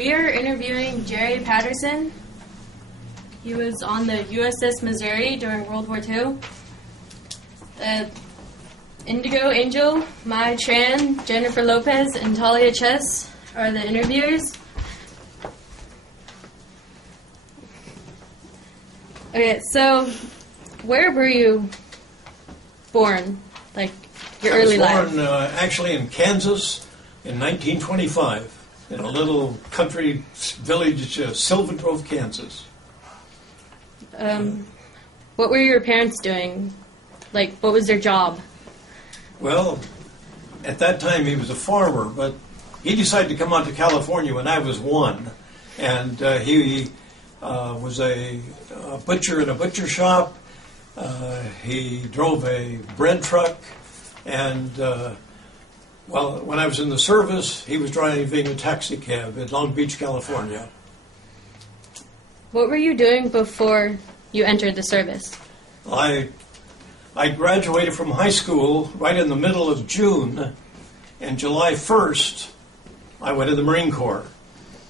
We are interviewing Jerry Patterson. He was on the U.S.S. Missouri during World War II. Indigo Angel, Mai Tran, Jennifer Lopez, and Talia Chess are the interviewers. Okay, so where were you born? Like your early life? I was born actually in Kansas in 1925 in a little country village, Silver Grove, Kansas. What were your parents doing? Like, what was their job? Well, at that time he was a farmer, but he decided to come out to California when I was 1, and he was a butcher in a butcher shop. He drove a bread truck, and when I was in the service, he was driving a taxi cab in Long Beach, California. What were you doing before you entered the service? I graduated from high school right in the middle of June, and July 1st, I went to the Marine Corps.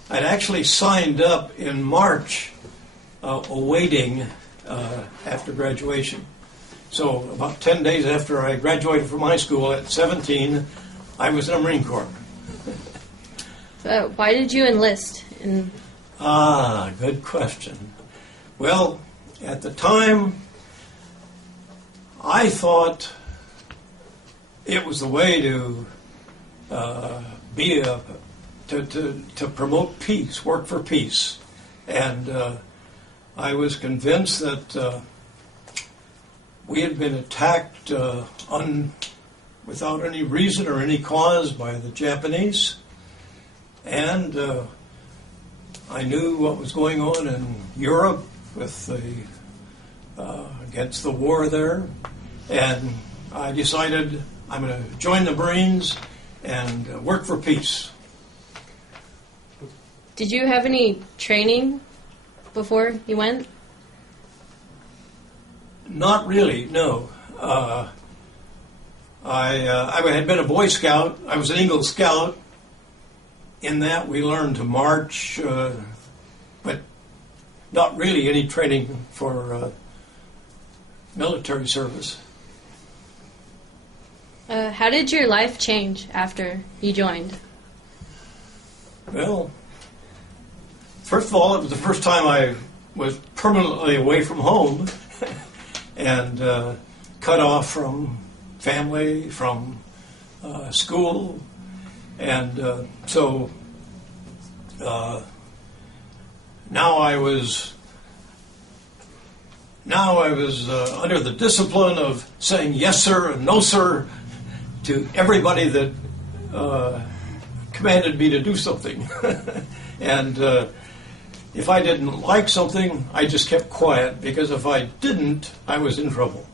I'd actually signed up in March, awaiting after graduation. So about 10 days after I graduated from high school at 17, I was in the Marine Corps. Why did you enlist? Good question. Well, at the time, I thought it was the way to to promote peace, work for peace, and I was convinced that we had been attacked without any reason or any cause by the Japanese, and I knew what was going on in Europe with against the war there, and I decided I'm going to join the Marines and work for peace. Did you have any training before you went? Not really, no. I had been a Boy Scout. I was an Eagle Scout. In that, we learned to march, but not really any training for military service. How did your life change after you joined? Well, first of all, it was the first time I was permanently away from home and cut off from family, from school, and so now I was under the discipline of saying yes sir and no sir to everybody that commanded me to do something. And if I didn't like something, I just kept quiet, because if I didn't, I was in trouble.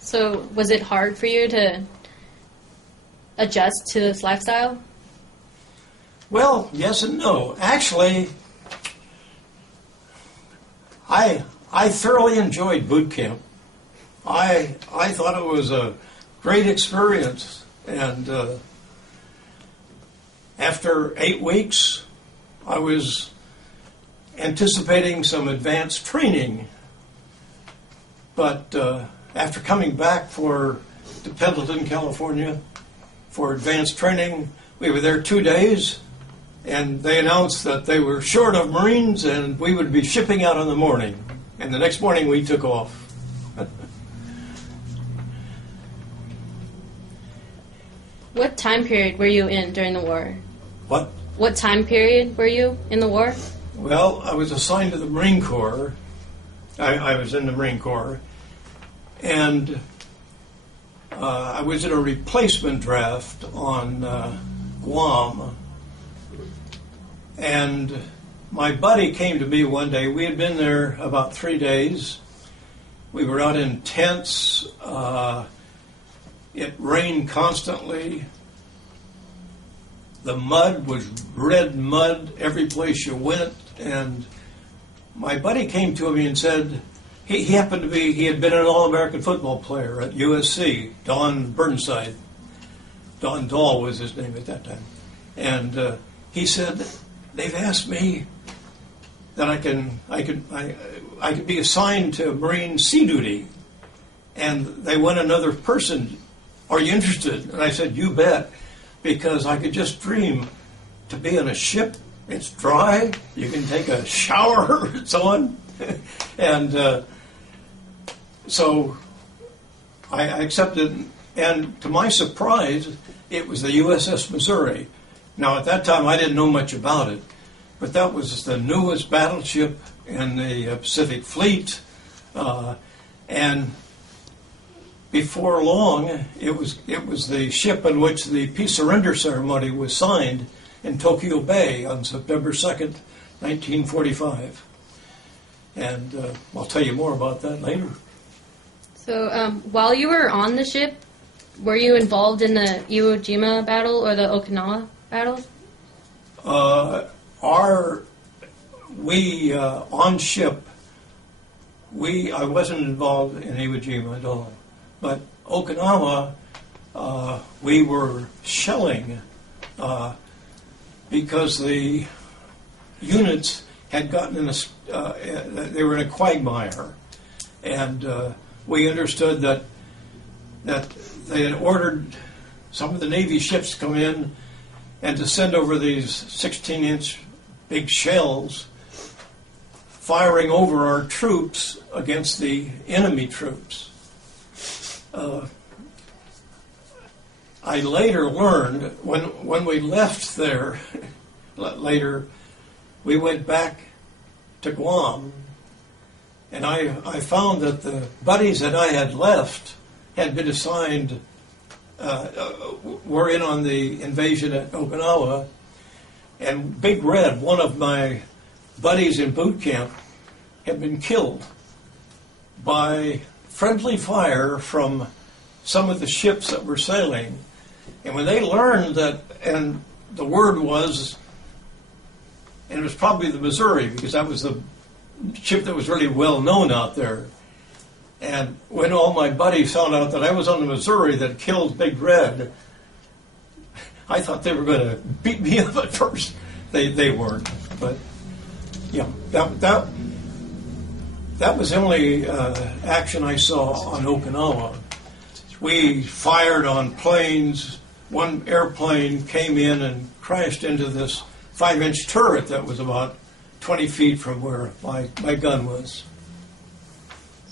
So was it hard for you to adjust to this lifestyle? Well, yes and no. Actually, I thoroughly enjoyed boot camp. I thought it was a great experience, and after 8 weeks, I was anticipating some advanced training. But after coming back to Pendleton, California, for advanced training, we were there 2 days, and they announced that they were short of Marines and we would be shipping out in the morning. And the next morning we took off. What time period were you in during the war? What? What time period were you in the war? Well, I was assigned to the Marine Corps. I was in the Marine Corps. And I was in a replacement draft on Guam. And my buddy came to me one day. We had been there about 3 days. We were out in tents. It rained constantly. The mud was red mud every place you went. And my buddy came to me and said, he happened to be, he had been an All-American football player at U.S.S. Don Burnside. Don Dahl was his name at that time. And he said, they've asked me that I could be assigned to Marine sea duty, and they want another person. Are you interested? And I said, you bet, because I could just dream to be on a ship. It's dry, you can take a shower, and so on. And so I accepted, and to my surprise, it was the U.S.S. Missouri. Now, at that time, I didn't know much about it, but that was the newest battleship in the Pacific Fleet, and before long, it was the ship in which the peace surrender ceremony was signed in Tokyo Bay on September 2nd, 1945. And I'll tell you more about that later. So while you were on the ship, were you involved in the Iwo Jima battle or the Okinawa battles? On ship, I wasn't involved in Iwo Jima at all. But Okinawa, we were shelling because the units had gotten in they were in a quagmire, and we understood that they had ordered some of the Navy ships to come in and to send over these 16-inch big shells, firing over our troops against the enemy troops. I later learned, when we left there, later, we went back to Guam, and I found that the buddies that I had left had been assigned, were in on the invasion at Okinawa, and Big Red, one of my buddies in boot camp, had been killed by friendly fire from some of the ships that were sailing. And when they learned that, and the word was, and it was probably the Missouri, because that was the ship that was really well known out there. And when all my buddies found out that I was on the Missouri that killed Big Red, I thought they were going to beat me up at first. They weren't. But, yeah, that was the only action I saw on Okinawa. We fired on planes. One airplane came in and crashed into this 5-inch turret that was about 20 feet from where my gun was.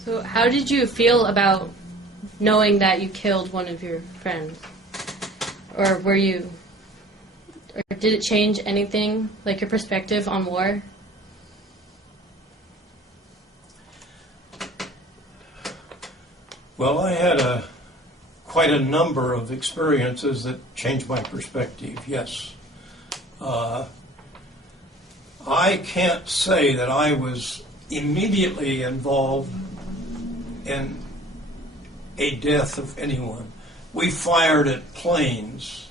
So how did you feel about knowing that you killed one of your friends? Or did it change anything, like your perspective on war? Well, I had quite a number of experiences that changed my perspective, yes. I can't say that I was immediately involved in a death of anyone. We fired at planes.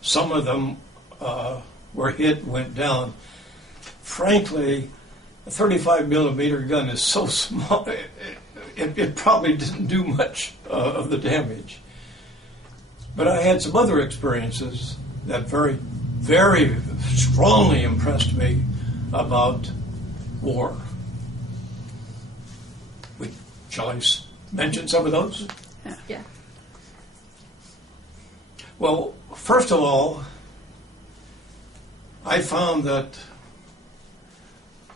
Some of them were hit, went down. Frankly, a 35 millimeter gun is so small, it probably didn't do much of the damage. But I had some other experiences that very, very strongly impressed me about war. Shall I mention some of those? Yeah. Well, first of all, I found that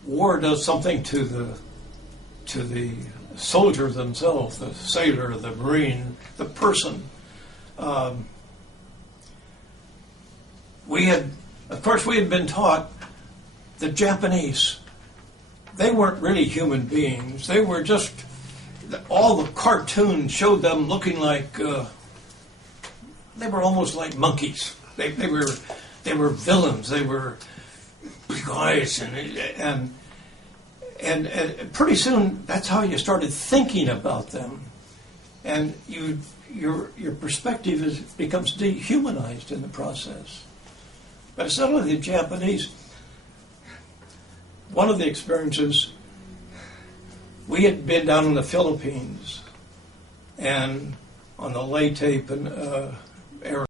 war does something to the soldier themselves, the sailor, the Marine, the person. We had been taught the Japanese, they weren't really human beings. They were just, all the cartoons showed them looking like, they were almost like monkeys. They were villains. They were big eyes, and pretty soon that's how you started thinking about them, and your perspective becomes dehumanized in the process. But it's not only the Japanese. One of the experiences, we had been down in the Philippines and on the Leyte area.